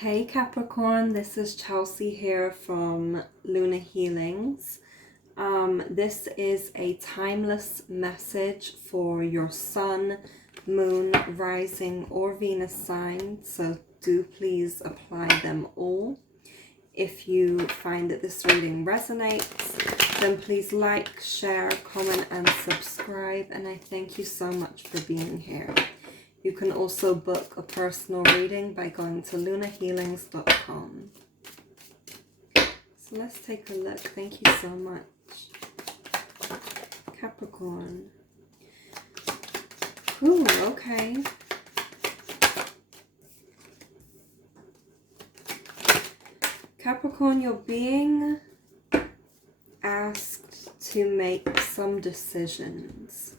Hey Capricorn, this is Chelsea here from Lunar Healings. This is a timeless message for your Sun, Moon, Rising, or Venus sign, so do please apply them all. If you find that this reading resonates, then please like, share, comment, and subscribe, and I thank you so much for being here. You can also book a personal reading by going to lunarhealings.com. So let's take a look. Thank you so much. Capricorn. Ooh, okay. Capricorn, you're being asked to make some decisions.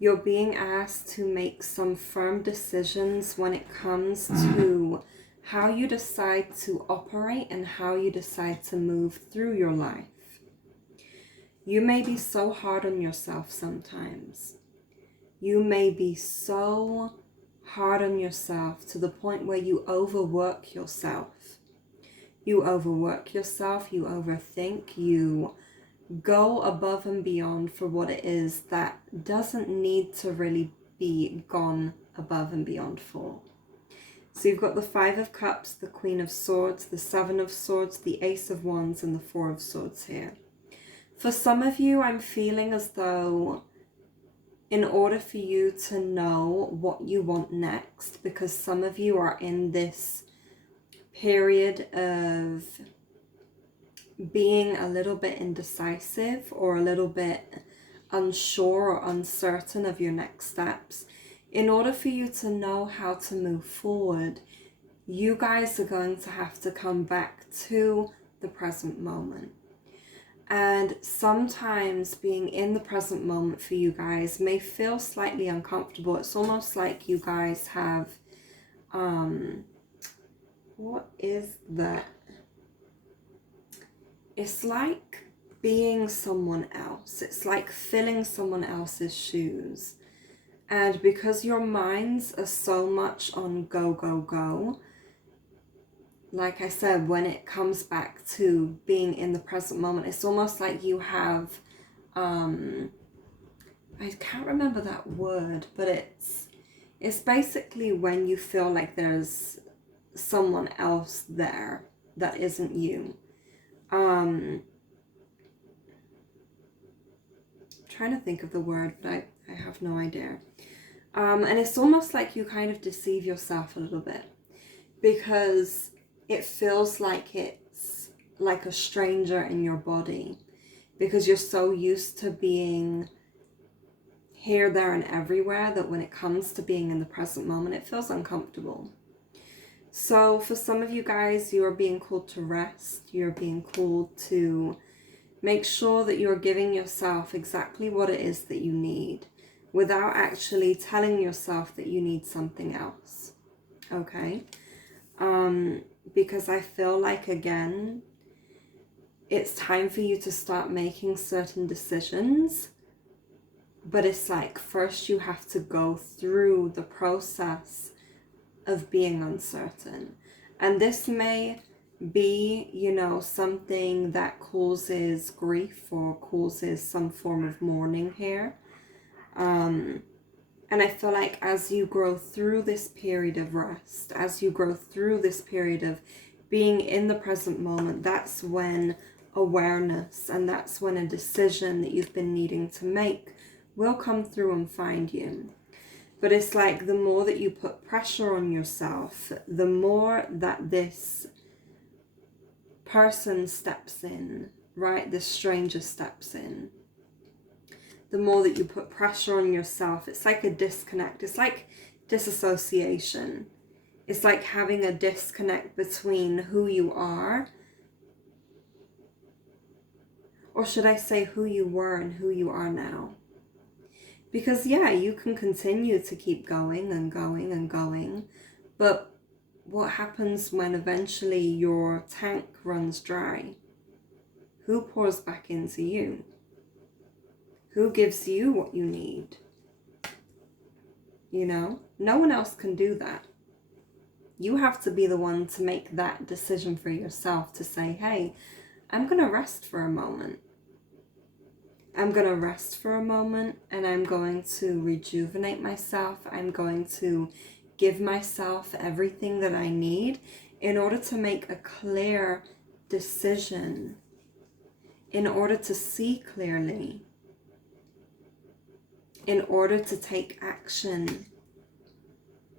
You're being asked to make some firm decisions when it comes to how you decide to operate and how you decide to move through your life. You may be so hard on yourself sometimes. You may be so hard on yourself to the point where you overwork yourself. You overwork yourself, you overthink, you go above and beyond for what it is that doesn't need to really be gone above and beyond for. So you've got the Five of Cups, the Queen of Swords, the Seven of Swords, the Ace of Wands, and the Four of Swords here. For some of you, I'm feeling as though in order for you to know what you want next, because some of you are in this period of being a little bit indecisive or a little bit unsure or uncertain of your next steps. In order for you to know how to move forward, you guys are going to have to come back to the present moment. And sometimes being in the present moment for you guys may feel slightly uncomfortable. It's almost like you guys have, what is that? It's like being someone else. It's like filling someone else's shoes. And because your minds are so much on go, go, go, like I said, when it comes back to being in the present moment, it's almost like you have, I can't remember that word, but it's basically when you feel like there's someone else there that isn't you. Trying to think of the word, but I have no idea. And it's almost like you kind of deceive yourself a little bit because it feels like it's like a stranger in your body because you're so used to being here, there, and everywhere that when it comes to being in the present moment, it feels uncomfortable. So for some of you guys, you are being called to rest. You're being called to make sure that you're giving yourself exactly what it is that you need without actually telling yourself that you need something else. Okay? Because I feel like, again, it's time for you to start making certain decisions. But it's like first you have to go through the process of being uncertain. And this may be, you know, something that causes grief or causes some form of mourning here. And I feel like as you grow through this period of rest, as you grow through this period of being in the present moment, that's when awareness and that's when a decision that you've been needing to make will come through and find you. But it's like the more that you put pressure on yourself, the more that this person steps in, right? This stranger steps in. The more that you put pressure on yourself, it's like a disconnect. It's like disassociation. It's like having a disconnect between who you are, or should I say who you were and who you are now. Because yeah, you can continue to keep going and going and going, but what happens when eventually your tank runs dry? Who pours back into you? Who gives you what you need? You know, no one else can do that. You have to be the one to make that decision for yourself, to say, hey, I'm going to rest for a moment. I'm going to rest for a moment, and I'm going to rejuvenate myself. I'm going to give myself everything that I need in order to make a clear decision, in order to see clearly, in order to take action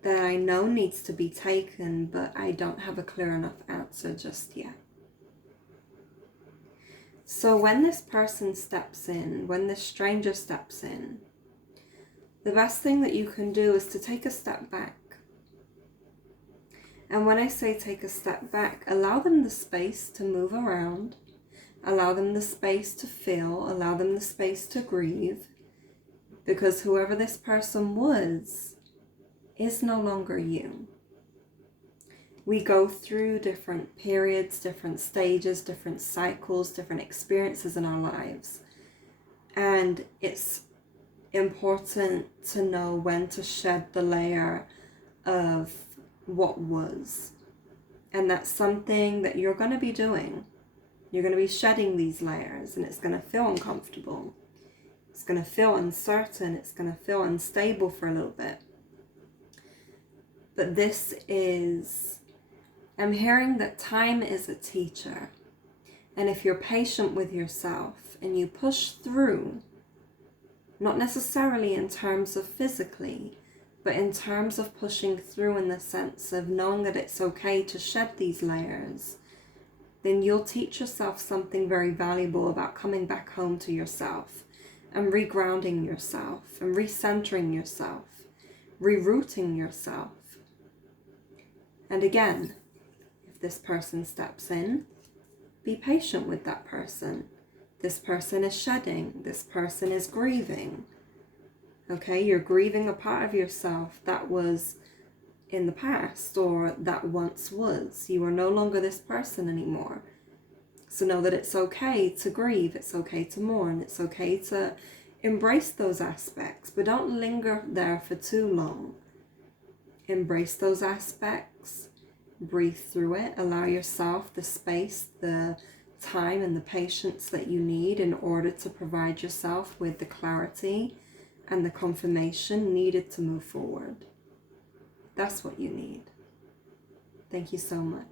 that I know needs to be taken, but I don't have a clear enough answer just yet. So when this person steps in, when this stranger steps in, the best thing that you can do is to take a step back. And when I say take a step back, allow them the space to move around, allow them the space to feel, allow them the space to grieve, because whoever this person was is no longer you. We go through different periods, different stages, different cycles, different experiences in our lives. And it's important to know when to shed the layer of what was. And that's something that you're going to be doing. You're going to be shedding these layers, and it's going to feel uncomfortable. It's going to feel uncertain. It's going to feel unstable for a little bit. But this is, I'm hearing that time is a teacher. And if you're patient with yourself and you push through, not necessarily in terms of physically, but in terms of pushing through in the sense of knowing that it's okay to shed these layers, then you'll teach yourself something very valuable about coming back home to yourself and regrounding yourself and recentering yourself, rerouting yourself. And again, if this person steps in, be patient with that person. This person is shedding. This person is grieving. Okay, you're grieving a part of yourself that was in the past or that once was. You are no longer this person anymore. So know that it's okay to grieve. It's okay to mourn. It's okay to embrace those aspects, but don't linger there for too long. Embrace those aspects. Breathe through it. Allow yourself the space, the time, and the patience that you need in order to provide yourself with the clarity and the confirmation needed to move forward. That's what you need. Thank you so much.